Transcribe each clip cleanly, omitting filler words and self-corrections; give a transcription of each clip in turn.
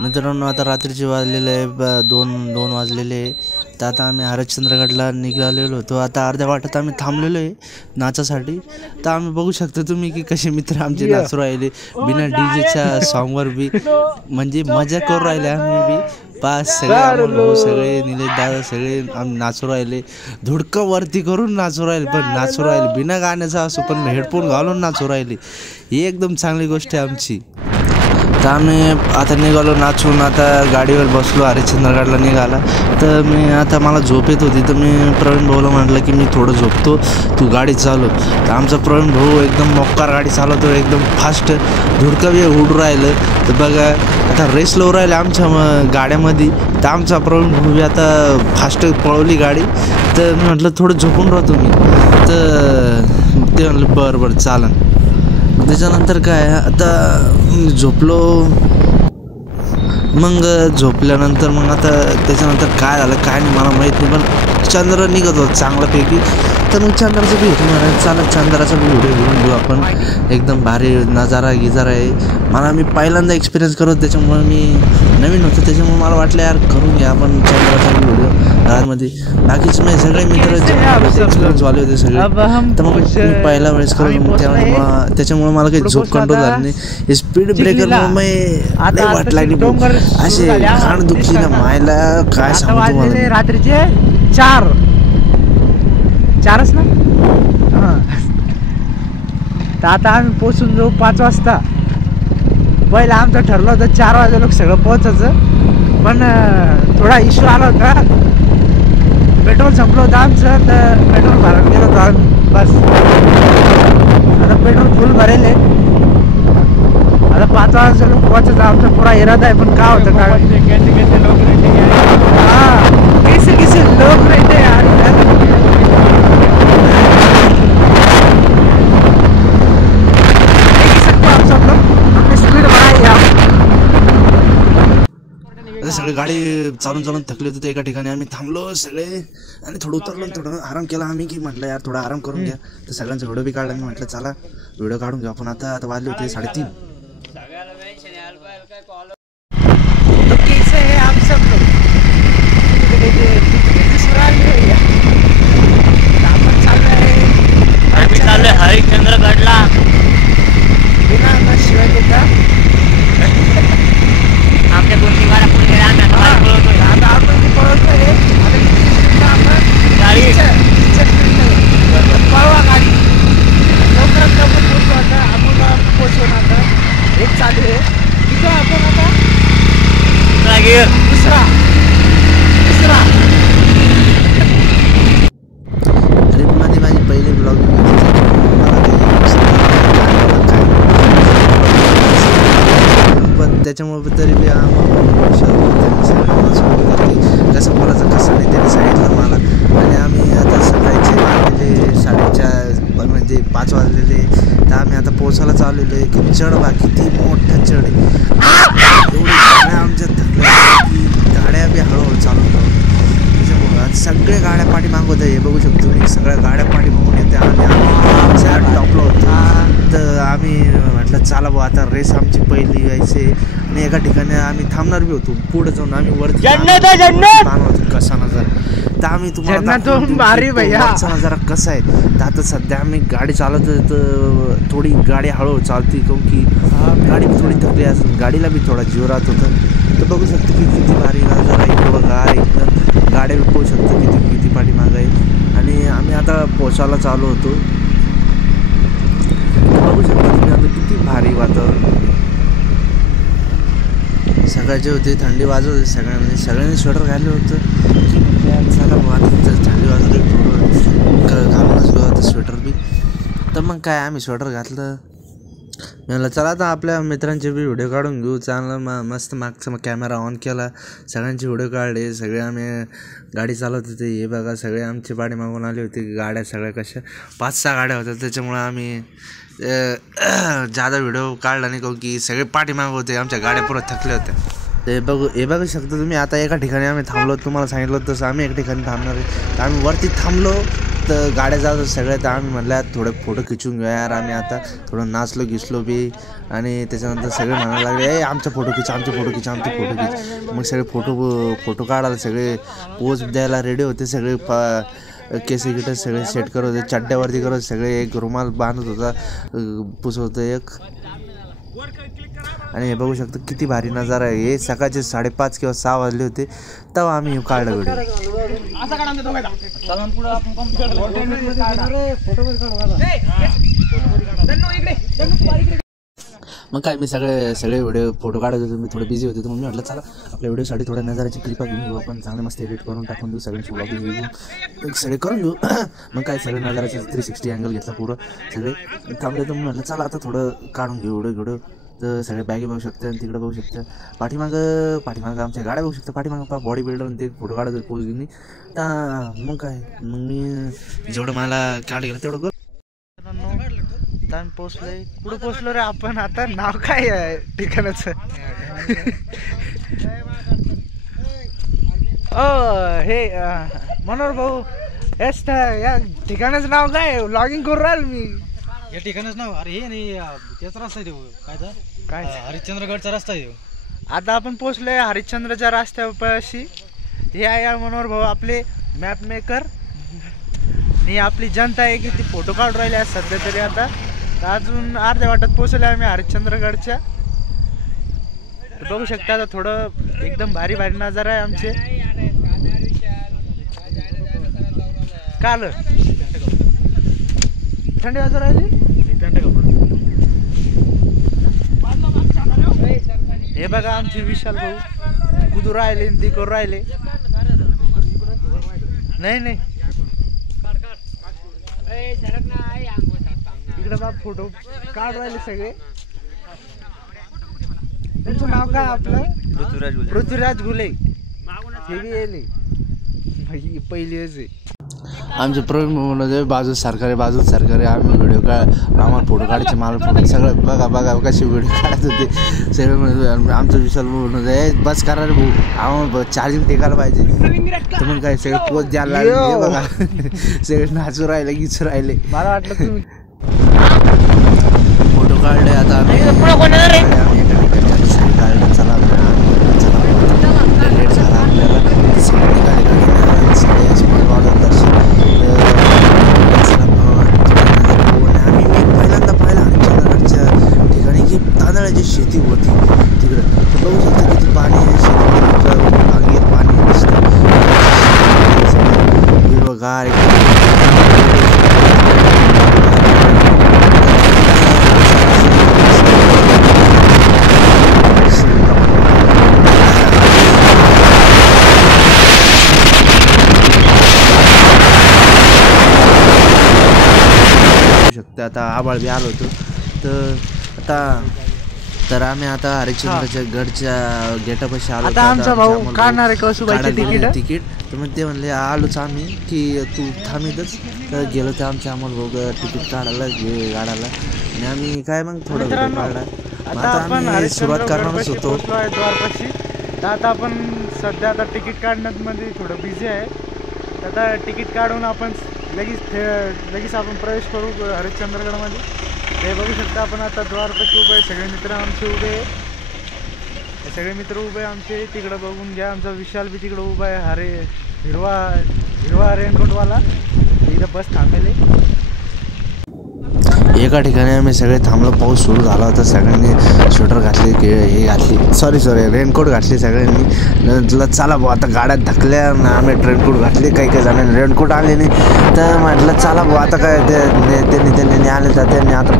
मित्रांनो आता रात्रीचे वाजलेले आहे 2 वाजलेले. तर आता आम्ही हरिश्चंद्रगडला निघालेलो होतो. आता अर्ध्या वाटात आम्ही थांबलेलो आहे नाचासाठी. तर आम्ही बघू शकतो तुम्ही की कसे मित्र आमचे नाचू राहिले बिना डीजेच्या सॉन्गवर बी, म्हणजे मजा करू राहिले आम्ही बी. पास सगळे निलेश दादा सगळे आम्ही नाचू राहिले, धुडकं वरती करून नाचू राहिले, पण नाचू राहिले बिना गाण्याचा असो पण हेडफोन घालून नाचू राहिले. ही एकदम चांगली गोष्ट आहे आमची. तर आम्ही आता निघालो नाचून. आता गाडीवर बसलो, हरिश्चंद्रगडला निघाला. तर आता मला झोप येत होती. तर मी प्रवीण भाऊला म्हटलं की मी थोडं झोपतो, तू गाडी चालव. तर आमचा प्रवीण भाऊ एकदम मोक्कार गाडी चालवतो, एकदम फास्ट, धुडकं बी उडू राहिलं. तर बघा आता रेस लावून राहिले आमच्या गाड्यामध्ये. तर आमचा प्रवीण भाऊ बी आता फास्ट पळवली गाडी. तर मी म्हटलं थोडं झोपून राहतो मी. तर ते म्हटलं बरं चालन. त्याच्यानंतर काय आता झोपलो. मग झोपल्यानंतर मग आता त्याच्यानंतर काय झालं काय नाही मला माहीत नाही, पण चंद्र निघत होता चांगल्यापैकी. तर मग चंद्राचा बी होतं म्हणायचं चालत चंद्राचा बी व्हिडिओ घेऊन घेऊ आपण. एकदम भारी नजारा गिजारा आहे. मला मी पहिल्यांदा एक्सपिरियन्स करत, त्याच्यामुळे मी नवीन होतो, त्याच्यामुळे मला वाटलं यार करून घ्या आपण चंद्राचा बी व्हिडिओ घरामध्ये. बाकीचे माझे सगळे मित्र एक्सपिरियन्स वाले होते सगळे. तर मग मी पहिला वेळेस करून त्याच्यामुळे मला काही झोप कंट्रोल झाली नाही. स्पीड ब्रेकर मग वाट लागली असे खाण दुखी ना मायला काय सांगतो मला. रात्रीचे 4च ना. तर आता आम्ही पोचून जाऊ 5 वाजता. पहिला आमचं ठरलं होतं 4 वाजे लोक सगळं पोहोचायचं, पण थोडा इश्यू आला होता. पेट्रोल संपलं होतं आमचं, तर पेट्रोल भरायला गेलो होतो आम्ही. बस आता पेट्रोल फुल भरेल आहे. आता 5 वाजता लोक पोहोचायचं आमचा पुरा इरादा आहे. पण काय होतं काय कैसे लोक रहते यार. सगळे गाडी चालून थकले होते. एका ठिकाणी आम्ही थांबलो सगळे आणि थोडं उतरलो, थोडं आराम केला आम्ही. की म्हटलं यार थोडा आराम करून घ्या. तर सगळ्यांचा व्हिडिओ बी काढला. मी म्हटलं चला व्हिडिओ काढून घेऊ आपण. आता वाजले होते 3:30. हरिश्चंद्रगडला बिना शिवाय देता आमच्या गोष्टीवाला पुढे आता आपण पळवतोय. गाडी पळवा गाडी लवकरात लवकर पोचू. आता आपण पोचवून आता एक चालू आहे तिथं आपण आता दुसरा ट्रिपमध्ये माझी पहिली ब्लॉगिंग पण त्याच्यामुळे तरी बी कसं बोलायचं कसं नाही त्यांनी सांगितलं मला. आणि आम्ही आता सकाळचे वाजलेले 4:30 म्हणजे 5 वाजलेले. तर आम्ही आता पोचायला चाललेलो आहे. की चढ बा किती मोठा चढ आहे. एवढी गाड्या आमच्या थकल्या की गाड्या बी हळूहळू चालू करून. त्याच्यामुळं सगळे गाड्या पाठी मागवत आहे. हे बघू शकतो मी सगळ्या गाड्या पाठी मागून येते. आणि आम्ही सगळ्यात टॉपला होतो. तर आम्ही म्हटलं चला भाऊ आता रेस आमची पहिली व्हायची. आणि एका ठिकाणी आम्ही थांबणार बी होतो. पुढे जाऊन आम्ही वरती होतो कसा नजारा. तर आम्ही तुम्हाला नजारा कसा आहे. तर आता सध्या आम्ही गाडी चालवतो. तर थोडी गाडी हळूहळू चालते काऊन की गाडी थोडी थकली असेल, गाडीला बी थोडा जीव राहत होतं. तर बघू शकतो की किती भारी नजारा आहे. गार एकदम गाड्या बी पोहू शकतो किती पाठीमागं आहे. आणि आम्ही आता पोचायला चालू होतो. बघू शकतो तुम्ही आता किती भारी वातावरण. सकाळचे होते, थंडी वाजत होती सगळ्यांनी स्वेटर घातलं होतं. चला बघ आता थंडी वाजत होती थोडं घालूनच घेऊ आता स्वेटर बी. तर मग काय आम्ही स्वेटर घातलं. म्हणलं चला आता आपल्या मित्रांचे बी व्हिडिओ काढून घेऊ. चांगलं मस्त मागचा कॅमेरा ऑन केला, सगळ्यांचे व्हिडिओ काढले. सगळे आम्ही गाडी चालवत होते. हे बघा सगळे आमची पाठी मागून आली होती गाड्या सगळ्या कशा 5-6 गाड्या होत्या. त्याच्यामुळं आम्ही जादा व्हिडिओ काढला नाही काऊन की सगळे पाठीमागं होते. आमच्या गाड्या पुरं थकल्या होत्या. हे बघू शकता तुम्ही. आता एका ठिकाणी आम्ही थांबलो, तुम्हाला सांगितलं तसं आम्ही एका ठिकाणी थांबणार आहे. तर आम्ही वरती थांबलो. तर गाड्या जात सगळ्या, तर आम्ही म्हटलं थोडे फोटो खिचून घेऊया यार. आम्ही आता थोडं नाचलो घिसलो बी आणि त्याच्यानंतर सगळे म्हणायला लागले ए आमचे फोटो खिच, आमचे फोटो खिच, आमचे फोटो खिच. मग सगळे फोटो काढायला सगळे पोज द्यायला रेडी होते. सगळे केसे गिटर सगळे सेट करत होते, चड्ड्यावरती करत सगळे, एक रुमाल बांधत होता, पुसत होतं एक. आणि हे बघू शकतो किती भारी नजारा आहे. हे सकाळचे 5:30 किंवा 6 वाजले होते तेव्हा आम्ही काढलं व्हिडिओ. मग काय मी सगळे व्हिडिओ फोटो काढत होतो. मी थोडं बिझी होते तर मग मी म्हटलं चला आपल्या व्हिडिओसाठी थोड्या नजाराची क्लिपा घेऊन घेऊ आपण, चांगले मस्त एडिट करून टाकून देऊ, सगळ्यांची व्लॉगिंग घेऊ, सगळे करून घेऊ. मग काय सगळे नजाराचे 360 अँगल घेतला पूर्ण, सगळे थांबले. तर मी म्हटलं चला आता थोडं काढून घेऊ व्हिडिओ. तर सगळे बॅगे बघू शकते आणि तिकडे बघू शकतं पाठीमागं आमच्या गाड्या बघू शकता. पाठीमागं बॉडी बिल्डर ते फोटो काढत होते पोज घेऊन. तर मग काय मग मी जेवढं मला काढ गेलं तेवढं कर. आम्ही पोचलोय. कुठं पोचलो रे आपण आता? नाव काय आहे ठिकाणाचं? हे मनोहर भाऊ, या ठिकाणाचं नाव काय? व्लॉगिंग करून राहिलो मी. या ठिकाणाचं नाव अरे हे नाही त्याच रस्ता आहे काय हरिश्चंद्रगडचा रस्ता आहे. आता आपण पोचलोय हरिश्चंद्रच्या रस्त्यापाशी. हे आहे मनोहर भाऊ आपले मॅप मेकर. ही आपली जनता आहे की ती फोटो काढून राहिली आहे सध्या तरी. आता अजून अर्ध्या वाटात पोचले आम्ही हरिश्चंद्रगडच्या. बघू शकता आता थोडं एकदम भारी नजारा आहे आमचे. काल थंडी वाजून राहिली. हे बघा आमचे विशाल भाऊ कुदू राहिले ती करू राहिले. नाही इकडे बा फोटो काढ राहिले सगळे. तुमचं नाव काय आपलं? पृथ्वीराज घुले. हे बी येले पहिलीच आहे. आमचे प्रवीण म्हणून बाजू सरकारी आम्ही व्हिडिओ आम्हाला फोटो काढायचे, मला फोटो सगळं बघा कसे व्हिडिओ काढत होते सगळे. म्हणून आमचं विशाल म्हणून बस करा रे भाऊ, आम्हाला चार्जिंग टेकायला पाहिजे. तर मग काय सगळे पोच द्यायला लागले बघा. सगळे नाचू राहिले गिचू राहिले. मला वाटलं तुम्ही फोटो काढले. आता आम्ही चला लेट झाला आपल्याला. पहिल्यांदा पाहिलं हरिश्चंद्रगडच्या ठिकाणी की तांदळाची शेती होती तिकडं. तर बघू शकता किती पाणी आहे शेतीमध्ये, बागेत पाणी दिसतं हिरवगार. आता आबाळ बी आलो होतो. तर आम्ही आता हरिश्चंद्रच्या गडच्या गेटापाशी आलो. आता आमचा भाऊ काढणार आहे कसुबाईचे तिकीट. तर मग ते म्हणले आलोच आम्ही की तू थांबितच. तर गेलो तर आम्हाला भाऊ तिकीट काढायला आणि आम्ही काय मग थोडं काढला. आता आम्ही सुरुवात करणारच होतो द्वारपाशी. तर आता आपण सध्या आता तिकीट काढण्यामध्ये थोडं बिझी आहे. आता तिकीट काढून आपण लगेच आपण प्रवेश करू हरिश्चंद्रगडमध्ये. हे बघू शकता आपण आता द्वारपाशी उभे आहे. सगळे मित्र आमचे उभे आहे. सगळे मित्र उभे आमचे. तिकडं बघून घ्या आमचा विशाल बी तिकडं उभा आहे. हिरवा रेनकोटवाला. इथं बस थांबेल. एका ठिकाणी आम्ही सगळे थांबलो. पाऊस सुरू झाला होता. सगळ्यांनी स्वेटर घातली, हे घातली, सॉरी रेनकोट घातली सगळ्यांनी. तुला चला भाऊ आता गाड्यात धकल्या. आम्ही रेनकोट घातले. काही जणांनी रेनकोट आले नाही. तर म्हटलं चला भाऊ आता काय त्यांनी आले तर त्यांनी आता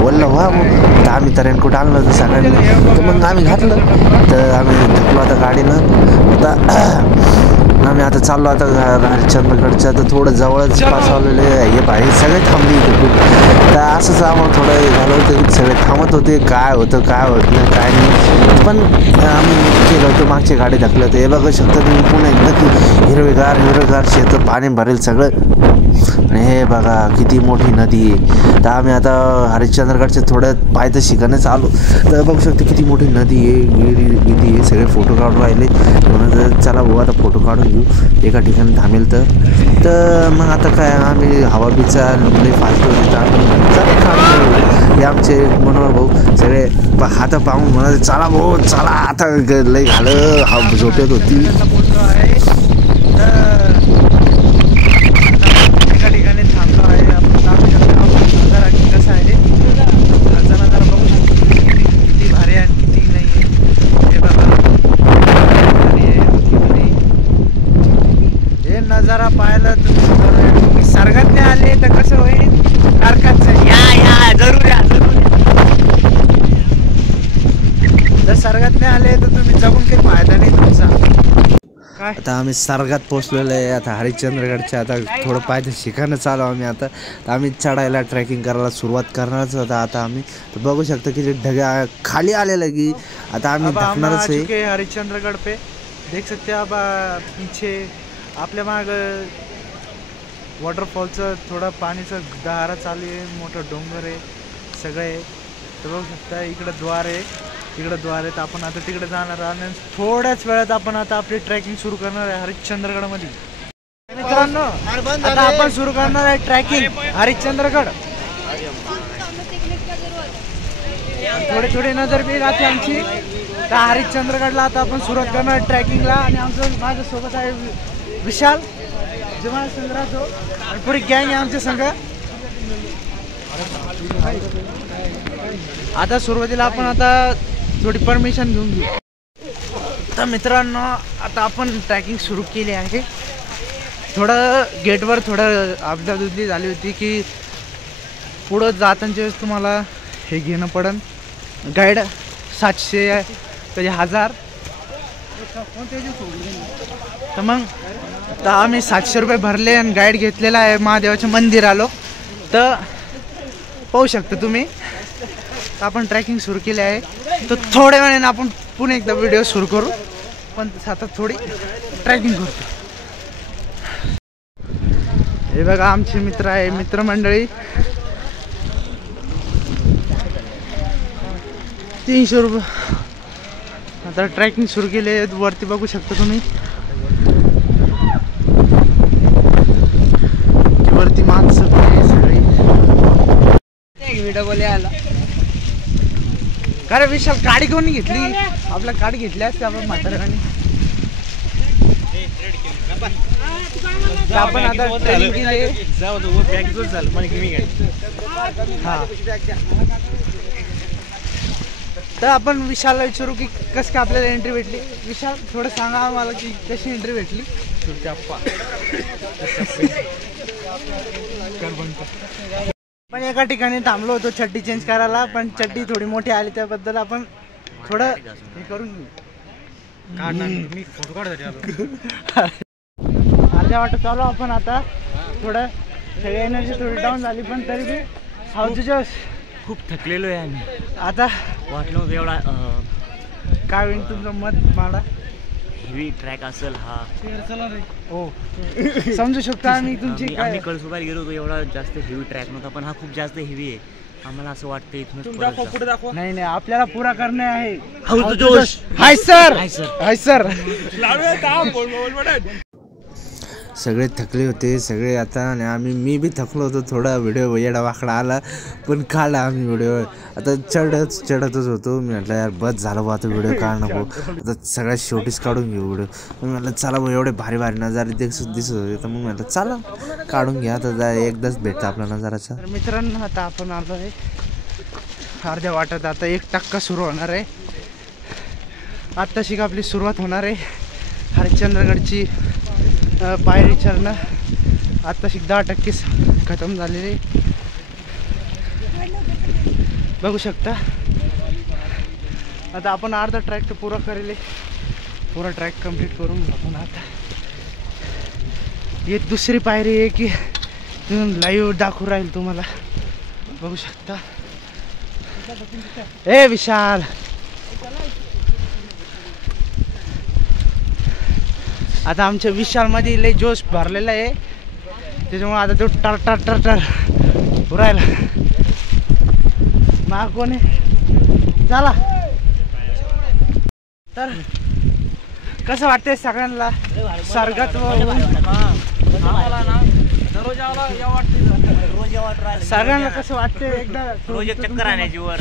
बोललं व्हा. मग तर आम्ही तर रेनकोट आणलं होतं सगळ्यांनी. तर मग आम्ही घातलं. तर आम्ही धकलो आता गाडीनं. आम्ही आता चाललो आता हरिश्चंद्रगडच्या. तर थोडं जवळच पासवलेले हे बाहेर सगळे थांबले इथे. तर असंच आम्हाला थोडं झालं होतं. सगळे थांबत होते काय होत नाही काय नाही. पण आम्ही केलं होतं मागची गाडी धकलं होतं. हे बघू शकता तुम्ही पुन्हा एकदा की हिरवेगार शेत, पाणी भरेल सगळं. आणि हे बघा किती मोठी नदी आहे. तर आम्ही आता हरिश्चंद्रगडच्या थोड्या पायथ्याशी शिकायचं आलो. तर बघू शकतो किती मोठी नदी आहे, किती आहे. सगळे फोटो काढून राहिले. म्हणून चला भाऊ आता फोटो काढून घेऊ एका ठिकाणी थांबेल तर मग आता काय आम्ही हवा बिचा लई फास्ट होते तर आम्ही चला काढून हे आमचे मनोहर भाऊ सगळे हात पाहून म्हणत चला भाऊ चला आता लई घालं हा झोपेत होती. एका ठिकाणी थांबलो आहे. आपण दाखवू शकतो नजारा कसा आहे. हा नजारा बघू शकतो किती भारी आहे आणि किती नाही आहे. हे बघा हे नजारा पाहायला तुम्ही सर्गातने आले तर कसं होईल कारखानचं या जरूर या जर सर्गातने आले तर तुम्ही जगून काही फायदा नाही तुमचा. काय आता आम्ही सर्गात पोचलेलो आहे. आता हरिश्चंद्रगडच्या आता थोडं पायथं शिकायला चालू आम्ही आता तर आम्ही चढायला ट्रॅकिंग करायला सुरुवात करणारच होता. आता आम्ही तर बघू शकतो की ढगा खाली आलेलं की आता आम्ही धकणारच आहे. हरिश्चंद्रगड पे देख सकते हैं आप पीछे आपल्या माग वॉटरफॉलचं थोडं पाणीचं दहारा चालू आहे. मोठं डोंगर आहे सगळे तर बघू शकता. इकडं द्वार आहे तर आपण आता तिकडे जाणार आणि थोड्याच वेळात आपण आता आपली ट्रॅकिंग सुरू करणार आहे हरिश्चंद्रगडमध्ये. मित्रांनो आता आपण सुरू करणार आहे ट्रॅकिंग हरिश्चंद्रगड. थोडी नजर बी राहते आमची तर हरिश्चंद्रगडला आता आपण सुरुवात करणार आहे ट्रॅकिंगला. आणि माझ्यासोबत आहे विशाल जमाल चंद्राचो आणि पुरी गँग आहे आमच्या संघ. आता सुरुवातीला आपण आता थोडी परमिशन घेऊन घेऊ. तर मित्रांनो आता आपण ट्रॅकिंग सुरू केली आहे. थोडं गेटवर थोडं अबदाबुद्दी झाली होती की पुढं जातांच्या वेळेस तुम्हाला हे घेणं पडेल गाईड 700 कधी 1000. तर मग तर आम्ही 700 रुपये भरले आणि गाईड घेतलेला आहे. महादेवाचे मंदिर आलो तर पाहू शकता तुम्ही. आपण ट्रॅकिंग सुरू केली आहे तर थोड्या वेळाने आपण पुन्हा एकदा व्हिडिओ सुरू करू पण आता थोडी ट्रॅकिंग करतो. हे बघा आमचे मित्र आहे मित्रमंडळी 300 रुपये. आता ट्रॅकिंग सुरू केली आहे. वरती बघू शकता तुम्ही वरती माणसं सगळी व्हिडिओ बोले आला. अरे विशाल गाडी कोणी घेतली आपल्या गाडी घेतली असते आपण म्हाताऱ्याने. आपण आता ट्रेनिंग केली हा तर आपण विशालला विचारू की कसं काय आपल्याला एंट्री भेटली. विशाल थोडं सांगा आम्हाला की कशी एंट्री भेटली. पण एका ठिकाणी थांबलो होतो चड्डी चेंज करायला पण चड्डी थोडी मोठी आली त्याबद्दल आपण थोडं हे करून घेऊ. अर्ध्या वाटत चालू आपण आता थोडं सगळी एनर्जी थोडी डाऊन झाली पण तरी बी हाऊ तुझ्या खूप थकलेलो आहे आम्ही. आता वाटलं होतं एवढा काय होईल तुमचं मत मांडा. हेवी ट्रॅक असेल हा. हो समजू शकतो आम्ही तुमची. आम्ही कळसुबाईला गेलो होतो एवढा जास्त हेवी ट्रॅक नव्हता पण हा खूप जास्त हेवी आहे. आम्हाला असं वाटतं इथूनच नाही आपल्याला पुरा करणे आहे. हाय सर हाय सर सगळे थकले होते सगळे आता आणि मी बी थकलो होतो. थोडा व्हिडिओ येडा वाकडा आला पण काढला आम्ही व्हिडिओ. आता चढतच होतो. मी म्हटलं यार बस झालं बा आता व्हिडिओ काढ नको आता सगळ्यात शेवटीच काढून घेऊ व्हिडिओ. मग म्हटलं चला भाऊ एवढे भारी नजारे दिसत होते तर मग म्हटलं चला काढून घ्या आता एकदाच भेटतं आपला नजाराचा. तर मित्रांनो आता आपण आलो आहे अर्ध्या वाटत. आता 1% सुरू होणार आहे. आत्ताशी आपली सुरुवात होणार आहे हरिश्चंद्रगडची पायरी चढणं. आत्ताशी 10% खतम झालेले बघू शकता. आता आपण अर्धा ट्रॅक तर पुरा करेल. पूरा ट्रॅक कंप्लीट करून आपण आता ही दुसरी पायरी आहे की लाईव्ह दाखवू राहील तुम्हाला बघू शकता. ए विशाल आता आमच्या विशालमध्ये लय जोश भरलेला आहे त्याच्यामुळे आता तो टर टर टर टर उरायला माग कोणी चला. तर कसं वाटतंय सगळ्यांना स्वर्गात सगळ्यांना कसं वाटतंय एकदा रोज एक चक्कर आणायची वर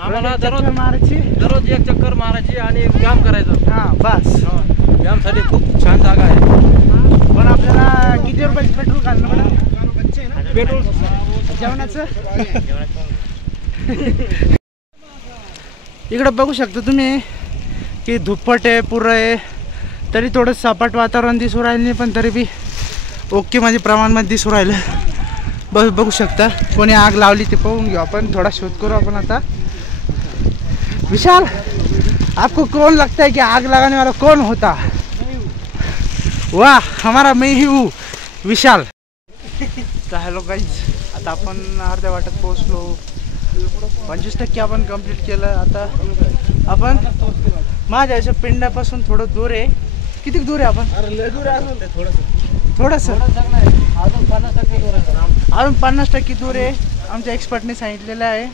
आम्हाला दररोज मारायची दररोज एक चक्कर मारायची आणि व्यायाम करायचा. हा बस व्यायामसाठी खूप छान जागा आहे. पण आपल्याला किती रुपयाचं पेट्रोल घालणं पडेल? पेट्रोल जेवणाचं इकडं बघू शकता तुम्ही की धुप्पट आहे पुरं आहे, तरी थोडं सपाट वातावरण दिसू राहिलं नाही, पण तरी बी ओके म्हणजे प्रमाणामध्ये दिसू राहिलं. बघू शकता कोणी आग लावली ते पाहून घेऊ आपण, थोडा शोध करू आपण आता. विशाल, आपको कौन लगता है कि आग लगाने वाला कौन होता? वाह, हमारा मैं ही हूँ, विशाल. तर हॅलो गाईज, आता आपण अर्ध्या वाटत पोहोचलो. 25% आपण कंप्लीट केलं. आता आपण माझ्या याच्या पिंडापासून थोडं दूर आहे. किती दूर आहे आपण? थोडंसं अजून 50% दूर आहे. अजून 50% दूर आहे. आमच्या एक्सपर्टने सांगितलेलं आहे.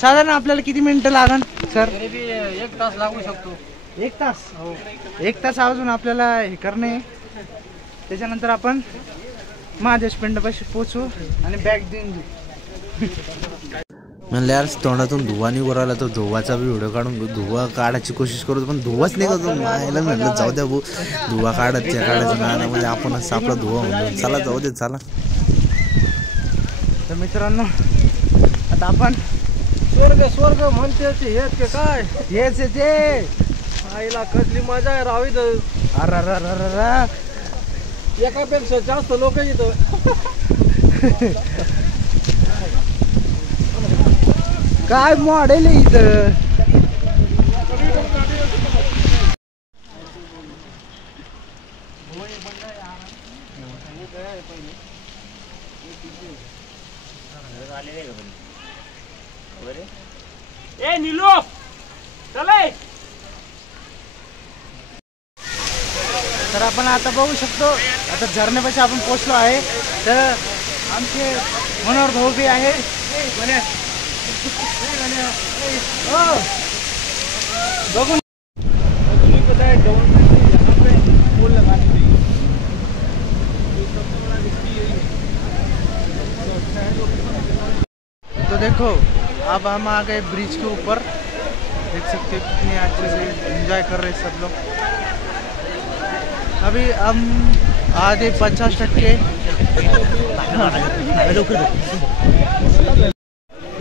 साधारण आपल्याला किती मिनिटं लागन सर? तरी बी 1 तास लागू शकतो. 1 तास? हो, 1 तास अजून आपल्याला हे करणे. त्याच्यानंतर आपण माझ्या पिंडापाशी पोचू आणि बॅग देऊन देऊ. म्हणलं यार तोंडातून धुवा निघू राहिला, तर धुवाचा बी व्हिडिओ काढून धुवा काढायची कोशिश करतो, पण धुवाच निघतो. मायला म्हटलं जाऊ द्या भाऊ, धुवा काढायच्या नादामध्ये आपणच आपला धुवा म्हणून. चला जाऊ दे चला. तर मित्रांनो, आता आपण स्वर्ग म्हणते हेच के काय हेच येते. आईला कसली मजा आहे रावी. अर एकापेक्षा जास्त लोक येतो. काय मॉडेल आहे इथं. तर आपण आता बघू शकतो, आता झरण्यापाशी आपण पोचलो आहे. तर आमचे मनोहर भाऊ बी आहे. बघून तो देखो, अब हम आ गए ब्रिज के ऊपर. देख सकते हो कितने अच्छे से एंजॉय कर रहे सब लोग. अभी हम आधे 50%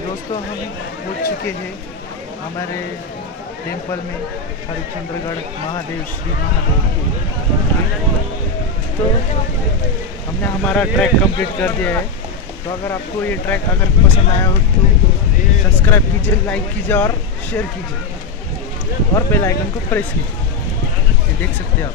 दोस्तों हम पहुंच चुके हैं हमारे टेम्पल में, हरिश्चंद्रगढ़ महादेव श्री महादेव. तो हमने हमारा ट्रैक कंप्लीट कर दिया है. तो अगर आपको ये ट्रैक अगर पसंद आया हो तो सब्सक्राइब कीजिए, लाइक कीजिए और शेयर कीजिए और बेल आइकन को प्रेस कीजिए. ये देख सकते हैं आप.